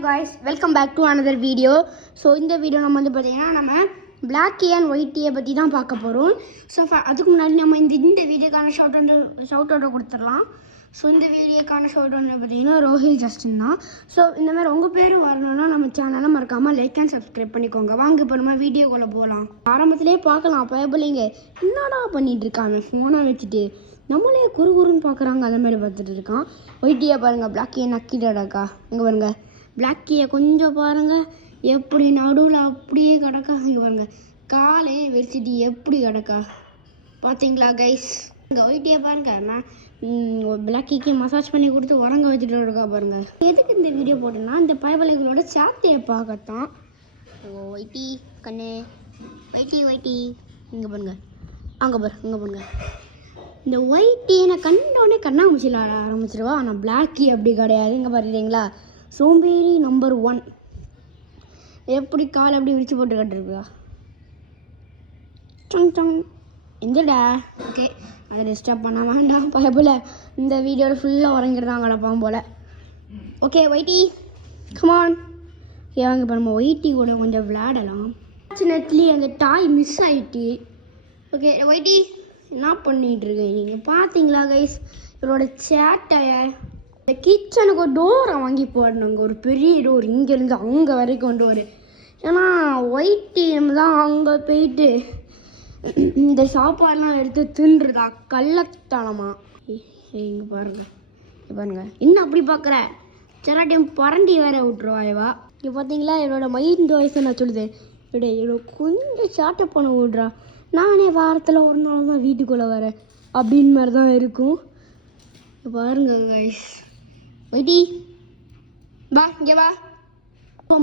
guys, welcome back to another video. So இந்த video நம்ம வந்து பார்த்தீங்கன்னா நம்ம Black Key and White Key பற்றி தான் பார்க்க போகிறோம். ஸோ அதுக்கு முன்னாடி நம்ம இந்த வீடியோக்கான ஷவுட் அவுட் கொடுத்துடலாம். ஸோ இந்த வீடியோக்கான ஷவுட் அவுட் பார்த்தீங்கன்னா ரோஹில் ஜஸ்டின் தான். ஸோ இந்த மாதிரி உங்கள் பேர் வரணும்னா நம்ம சேனலை மறக்காமல் லைக் அண்ட் சப்ஸ்கிரைப் பண்ணிக்கோங்க. வாங்க இப்போ நம்ம வீடியோக்குள்ளே போகலாம். ஆரம்பத்திலே பார்க்கலாம் பயப்பிள்ளைங்க என்னடா பண்ணிகிட்டு இருக்காங்க ஃபோனை வச்சுட்டு நம்மளே குறுன்னு பார்க்குறாங்க. அந்த மாதிரி பார்த்துட்டு இருக்கான். ஒயிட்டியாக பாருங்கள் Black Key நக்கிட்டாடாக்கா. இங்கே பாருங்கள் Black Key கொஞ்சம் பாருங்கள் எப்படி நடுவில் அப்படியே கிடக்கா. இங்கே பாருங்கள் காலே வெடிச்சிட்டு எப்படி கிடக்கா பார்த்தீங்களா கைஸ். இங்கே ஒயிட்டியாக பாருங்கள் Black Keyக்கு மசாஜ் பண்ணி கொடுத்து உறங்க வச்சுட்டு இருக்கா பாருங்கள். எதுக்கு இந்த வீடியோ போட்டேன்னா இந்த பயபலைகளோட சேட்டையை பார்க்கத்தான். ஒயிட்டி கண்ணு ஒயிட்டி இங்கே பாருங்கள் அங்கே இங்கே பாருங்கள். இந்த ஒயிட்டி என்னை கண்டோடனே கண்ணாமூச்சியில் ஆரம்பிச்சிருவா. ஆனால் Black Key அப்படி கிடையாது. இங்கே பார்த்துட்டீங்களா சோம்பேறி நம்பர் 1 எப்படி கால் எப்படி விரிச்சு போட்டு கட்டுருக்கா எந்தடா. ஓகே அதை டிஸ்டர்ப் பண்ண வேண்டாம் பயபோல். இந்த வீடியோவில் ஃபுல்லாக உறங்கிட்டு கிடப்பான் போல். ஓகே ஒயிட்டி கமான் வாங்க இப்போ நம்ம ஒயிட்டி கூட கொஞ்சம் விளையாடலாம். சின்னத்துலேயே அந்த டாய் மிஸ் ஆகிட்டு. ஓகே ஒயிட்டி என்ன பண்ணிகிட்டு இருக்கேன் நீங்கள் பார்த்தீங்களா கைஸ் இவரோட சேட்டையை. இந்த கிச்சனுக்கு ஒரு டோரை வாங்கி போடணுங்க, ஒரு பெரிய டோர் இங்கேருந்து அங்கே வரைக்கும் கொண்டு வரும். ஏன்னா ஒயிட்டி தான் அங்கே போயிட்டு இந்த சாப்பாடெலாம் எடுத்து தின்றுதா கள்ளத்தனமா. இங்கே பாருங்கள் இன்னும் அப்படி பார்க்குற சிராட்டியம் பரண்டி வேற விட்ருவாயவா. இங்கே பார்த்தீங்களா என்னோட மைண்ட் வாய்ஸை நான் சொல்லுதேன் இவ்வளோ கொஞ்சம் சாட்டை பண்ண விட்றா. நானே வாரத்தில் ஒரு நாள் தான் வீட்டுக்குள்ளே வரேன் அப்படின்னு மாதிரி தான் இருக்கும். பாருங்க கைஸ் ஒயிட்டி வா இங்கே வா.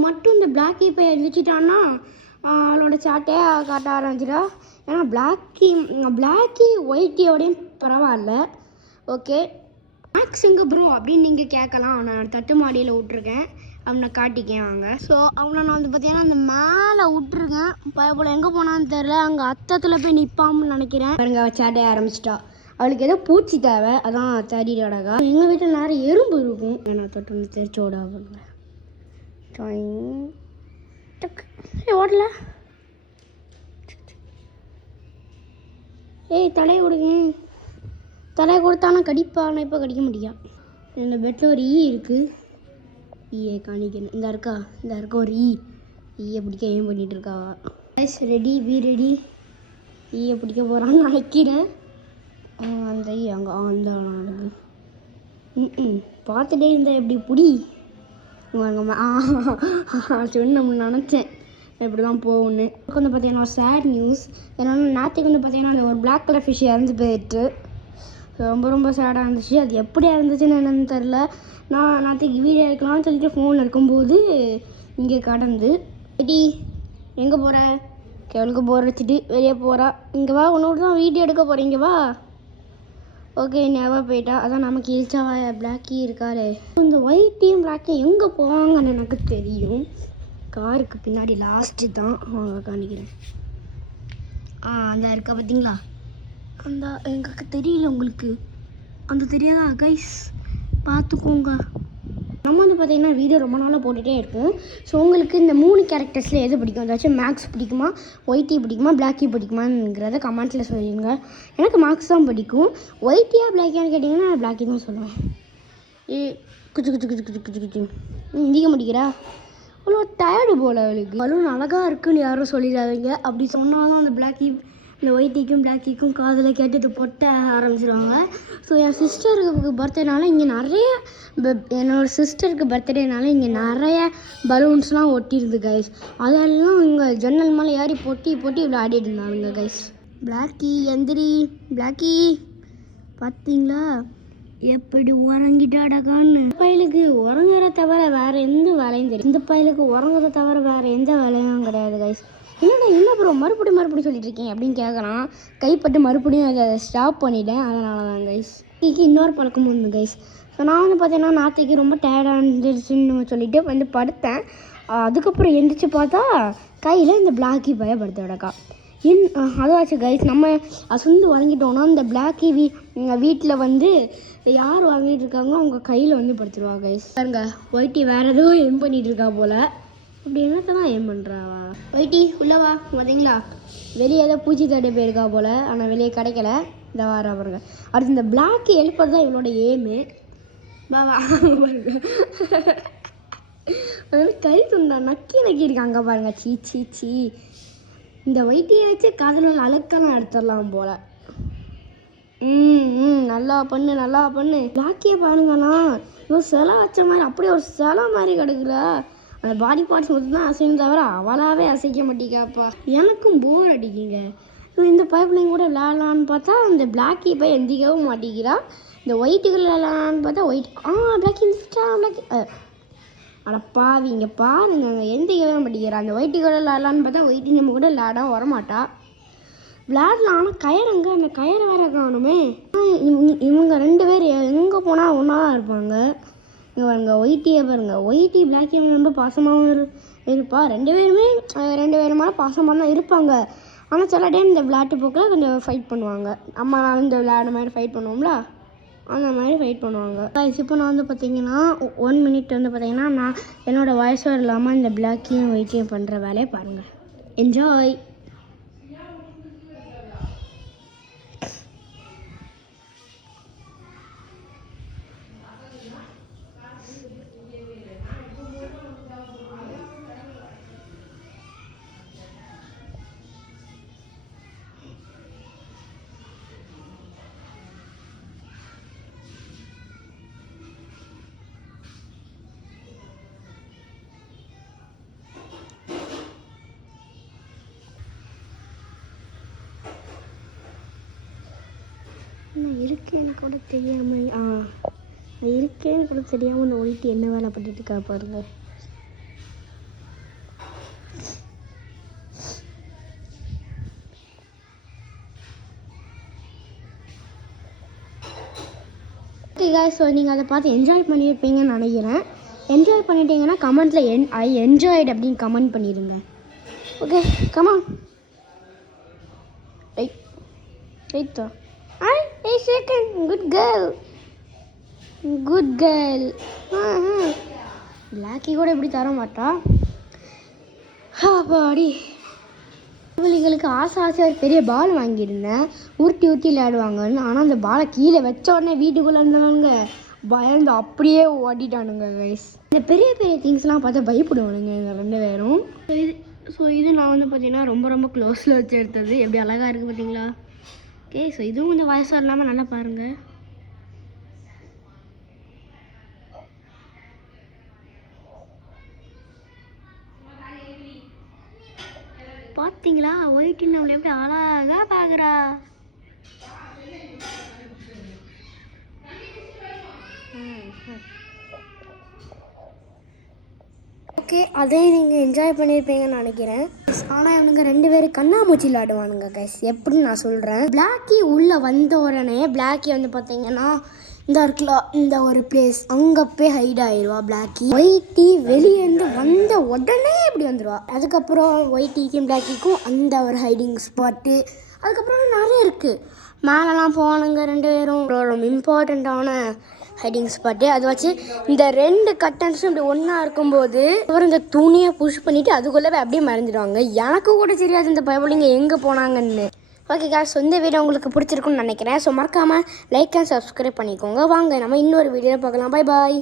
மட்டும் இந்த Black Key போய் எழுதிச்சிட்டான்னா அவளோட சாட்டையே காட்ட ஆரம்பிச்சிடா. ஏன்னா Black Key ஒயிட்டியோடையும் பரவாயில்ல. ஓகே மேக்ஸ் எங்கே ப்ரோ அப்படின்னு நீங்கள் கேட்கலாம். நான் தட்டு மாடியில் விட்ருக்கேன், அவனை காட்டிக்கேன் வாங்க. ஸோ அவனை நான் வந்து பார்த்தீங்கன்னா அந்த மேலே விட்ருக்கேன். பயப்போல் எங்கே போனான்னு தெரில, அங்கே அத்தத்தில் போய் நிற்பான்னு நினைக்கிறேன். பாருங்க சாட்டையை ஆரம்பிச்சிட்டா. அவளுக்கு ஏதோ பூச்சி தேவை அதான் தேடிடாடா. எங்கள் வீட்டில் நிறைய எறும்பு இருக்கும். நான் தொட்டு வந்து தெரிச்சோடா பாருங்க ஓடல. தலையை கொடுங்க. தலையை கொடுத்தானா கடிப்பா. ஆனால் இப்போ கடிக்க முடியாது. இந்த பெட்டில் ஒரு இருக்குது. ஈயை காணிக்கணும். இந்த இருக்கா ஒரு ஈயை பிடிக்க ஏன் பண்ணிகிட்டு இருக்காவா. ரெடி ரெடி ஈயை பிடிக்க போகிறான்னு நினைக்கிறேன். அந்த அங்கே அந்த பார்த்துட்டே இருந்தேன் எப்படி பிடி சொன்ன நினச்சேன் இப்படி தான் போகணுன்னு. வந்து பார்த்தீங்கன்னா ஒரு சேட் நியூஸ். ஏன்னா நேற்றுக்கு வந்து பார்த்தீங்கன்னா அந்த ஒரு Black கலர் ஃபிஷ் இறந்து போயிட்டு ரொம்ப சேடாக இருந்துச்சு. அது எப்படி இருந்துச்சுன்னு என்னன்னு தெரில. நான் நேற்றுக்கு வீடியோ எடுக்கலாம்னு சொல்லிட்டு ஃபோனில் இருக்கும்போது இங்கே கடந்து எடி எங்கே போகிற கேவலுக்கு போர் வச்சுட்டு வெளியே போகிறா. இங்கே வா உன்னோட தான் வீடியோ எடுக்க போகிறீங்க வா. ஓகே நேவா போயிட்டா. அதான் நமக்கு இழிச்சாவா Black Key இருக்காரு. இந்த ஒயிட்டியும் Black Key எங்கே போவாங்கன்னு எனக்கு தெரியும். காருக்கு பின்னாடி லாஸ்ட்டு தான் அவங்க காணிக்கிறேன். அந்த இருக்கா பார்த்தீங்களா அந்த எங்களுக்கு தெரியல உங்களுக்கு அந்த தெரியாதா கைஸ் பார்த்துக்கோங்க. நம்ம வந்து பார்த்தீங்கன்னா வீடியோ ரொம்ப நாளாக போட்டுகிட்டே இருக்கும். ஸோ உங்களுக்கு இந்த 3 கேரக்டர்ஸில் எது பிடிக்கும்? ஏதாச்சும் மேக்ஸ் பிடிக்குமா, ஒயிட்டி பிடிக்குமா, Black Key பிடிக்குமாங்கிறத கமெண்ட்டில் சொல்லிடுங்க. எனக்கு மேக்ஸ் தான் பிடிக்கும். ஒயிட்டியா Black Keyன்னு கேட்டிங்கன்னா நான் Black Key தான் சொல்லுவேன். குச்சு இந்திக்க முடிக்கிறா அவ்வளோ டயர்டு போல் அவளுக்கு. பலூன் அழகாக இருக்குன்னு யாரும் சொல்லிடாதீங்க. அப்படி சொன்னாலும் அந்த Black Key இந்த ஒயிட்டிக்கும் Black Keyக்கும் காதில் கேட்டுட்டு பொட்ட ஆரம்பிச்சிடுவாங்க. ஸோ என் சிஸ்டருக்கு பர்த்டேனால இங்கே என்னோடய சிஸ்டருக்கு பர்த்டேனால இங்கே நிறைய பலூன்ஸ்லாம் ஒட்டிடுது கைஸ். அதெல்லாம் இங்கே ஜன்னல் மேலே ஏறி பொட்டி விளையாடிட்டு இருந்தாங்க கைஸ். Black Key எந்திரி Black Key பார்த்தீங்களா எப்படி உறங்கிட்டாடாக்கான்னு. பையலுக்கு உறங்குற தவிர வேறு எந்த வேலையும் தெரியும். இந்த பையலுக்கு உறங்குறத தவிர வேறு எந்த வேலையும் கிடையாது கைஸ். என்ன ப்ரோ மறுபடியும் சொல்லிட்டு இருக்கேன் அப்படின்னு கேட்குறான். கைப்பட்டு மறுபடியும் அதை ஸ்டாப் பண்ணிட்டேன். அதனால தான் கைஸ். இன்னொரு பழக்கமும் உண்டு கைஸ். ஸோ நான் வந்து பார்த்தீங்கன்னா நாளைக்கு ரொம்ப டயர்டாக இருந்துச்சுன்னு சொல்லிட்டு வந்து படுத்தேன். அதுக்கப்புறம் எந்திரிச்சு பார்த்தா கையில் இந்த Black Key பயப்படுத்த விடக்கா. அதுவாச்சு கைஸ், நம்ம அசந்து உறங்கிட்டோன்னா இந்த பிளாக்கி வீட்டில் வந்து யார் வாங்கிட்டு இருக்காங்களோ அவங்க கையில் வந்து படுத்துருவா கைஸ். பாருங்க ஒயிட்டி வேறு ஏதோ எம் பண்ணிகிட்டு இருக்கா போல். அப்படி என்னத்தான் எம் பண்ணுறாவா? ஒயிட்டி உள்ளவா பார்த்தீங்களா? வெளியே ஏதோ பூச்சி தடை போயிருக்கா போல், ஆனால் வெளியே கிடைக்கல. இந்த வார பாருங்க. அடுத்து இந்த பிளாக்கி எழுப்புறது தான் இவளோட எய்மு. பாவா கறி துண்டா நக்கி இருக்காங்க பாருங்க. சீ சீ சீ, இந்த ஒயிட்டியை வச்சு காதலில் அழுக்கெல்லாம் எடுத்துடலாம் போல். நல்லா பண்ணு. பிளாக்கியை பாருங்கண்ணா, இவன் சிலை வச்ச மாதிரி அப்படியே ஒரு சிலை மாதிரி கிடக்குறா. அந்த பாடி பார்ட்ஸ் மட்டும் தான் அசையும் தவிர அவளாவே அசைக்க மாட்டேங்காப்பா. எனக்கும் போர் அடிக்குங்க. இந்த பைப்லையும் கூட விளையாடலான்னு பார்த்தா இந்த பிளாக்கி போய் எந்திக்கவும் மாட்டேங்கிறா. இந்த ஒயிட்டுகள் விளையாடலான்னு பார்த்தா பிளாக்கி பிளாக்கி அட பாவி, இங்கே பாருங்க எந்திக்கவே மாட்டேங்கிறா. அந்த ஒயிட்டுகள் விளையாடலான்னு பார்த்தா ஒயிட்டி நம்ம கூட விளையாட வரமாட்டா. விளையாடலாம், ஆனால் கயிறுங்க, அந்த கயிறை வேற காணுமே. இவங்க 2 பேர் எங்கே போனால் ஒன்றா தான் இருப்பாங்க. இங்கே பாருங்க ஒயிட்டியை பாருங்க. ஒயிட்டி பிளாக்கி ரொம்ப பாசமாகவும் இருப்பா. 2 பேருமே 2 பேருமான பாசமாக தான் இருப்பாங்க. ஆனால் சில டைம் இந்த விளையாட்டு போக்கில் கொஞ்சம் ஃபைட் பண்ணுவாங்க. அம்மா இந்த விளையாட மாதிரி ஃபைட் பண்ணுவோம்ல, அந்த மாதிரி ஃபைட் பண்ணுவாங்க. இப்போ நான் வந்து பார்த்தீங்கன்னா 1 மினிட் வந்து பார்த்தீங்கன்னா நான் என்னோடய வாய்ஸும் இல்லாமல் இந்த பிளாக்கியும் ஒயிட்டியும் பண்ணுற வேலையை பாருங்கள். என்ஜாய். நான் இருக்கேன்னு கூட தெரியாமல் இந்த ஒயிட்டி என்ன வேலை பண்ணிட்டு இருக்கா பாருங்க. ஓகே காய்ஸ், ஸோ நீங்கள் அதை பார்த்து என்ஜாய் பண்ணியிருப்பீங்கன்னு நினைக்கிறேன். என்ஜாய் பண்ணிட்டீங்கன்னா கமெண்ட்டில் ஐ என்ஜாய்டு அப்படின்னு கமெண்ட் பண்ணிடுங்க. Okay come on. ரைட் தான். Hey second, good girl. Blackie கூட இப்படி தர மாட்டா. பாடி அவங்களுக்கு ஆசையாக ஒரு பெரிய பால் வாங்கியிருந்தேன், ஊற்றி விளையாடுவாங்கன்னு. ஆனால் அந்த பாலை கீழே வச்ச உடனே வீட்டுக்குள்ளே இருந்தவங்க பயந்து அப்படியே ஓடிட்டானுங்க கைஸ். இந்த பெரிய திங்ஸ்லாம் பார்த்தா பயப்படுவானுங்க இந்த 2 பேரும். இது நான் வந்து பார்த்தீங்கன்னா ரொம்ப க்ளோஸில் வச்சு எடுத்தது. எப்படி அழகாக இருக்குது பார்த்தீங்களா? ஓகே, ஸோ இதுவும் கொஞ்சம் வயசாக இல்லாமல் நல்லா பாருங்கள். பார்த்தீங்களா ஒயிட்டி நம்மளை எப்படி அழகாக பார்க்குறா. ஓகே, அதே நீங்கள் என்ஜாய் பண்ணியிருப்பீங்கன்னு நினைக்கிறேன். ஆனால் இவனுங்க 2 பேரும் கண்ணாமூச்சி விளையாடுவானுங்க கைஸ். எப்படின்னு நான் சொல்கிறேன். பிளாக்கி உள்ளே வந்த உடனே பிளாக்கி வந்து பார்த்தீங்கன்னா இந்த ஒரு பிளேஸ் அங்கே போய் ஹைட் ஆயிடுவா பிளாக்கி. ஒயிட்டி வெளியேருந்து வந்த உடனே இப்படி வந்துடுவா. அதுக்கப்புறம் ஒயிட்டிக்கும் பிளாக்கிக்கும் அந்த ஒரு ஹைடிங் ஸ்பாட்டு. அதுக்கப்புறம் நிறைய இருக்குது. மேலெலாம் போவானுங்க 2 பேரும். ரொம்ப இம்பார்ட்டண்ட்டான ஹைடிங் ஸ்பாட்டு. அது வச்சு இந்த 2 கட்டன்ஸும் இப்படி ஒன்றா இருக்கும்போது அப்புறம் இந்த துணியை புஷ் பண்ணிவிட்டு அதுக்குள்ளே அப்படியே மறைஞ்சிடுவாங்க. எனக்கு கூட தெரியாது இந்த பயபுள்ளைங்க எங்கே போனாங்கன்னு. ஓகே காய்ஸ், இந்த வீடியோ உங்களுக்கு பிடிச்சிருக்குன்னு நினைக்கிறேன். ஸோ மறக்காமல் லைக் அண்ட் சப்ஸ்கிரைப் பண்ணிக்கோங்க. வாங்க நம்ம இன்னொரு வீடியோவில் பார்க்கலாம். Bye bye.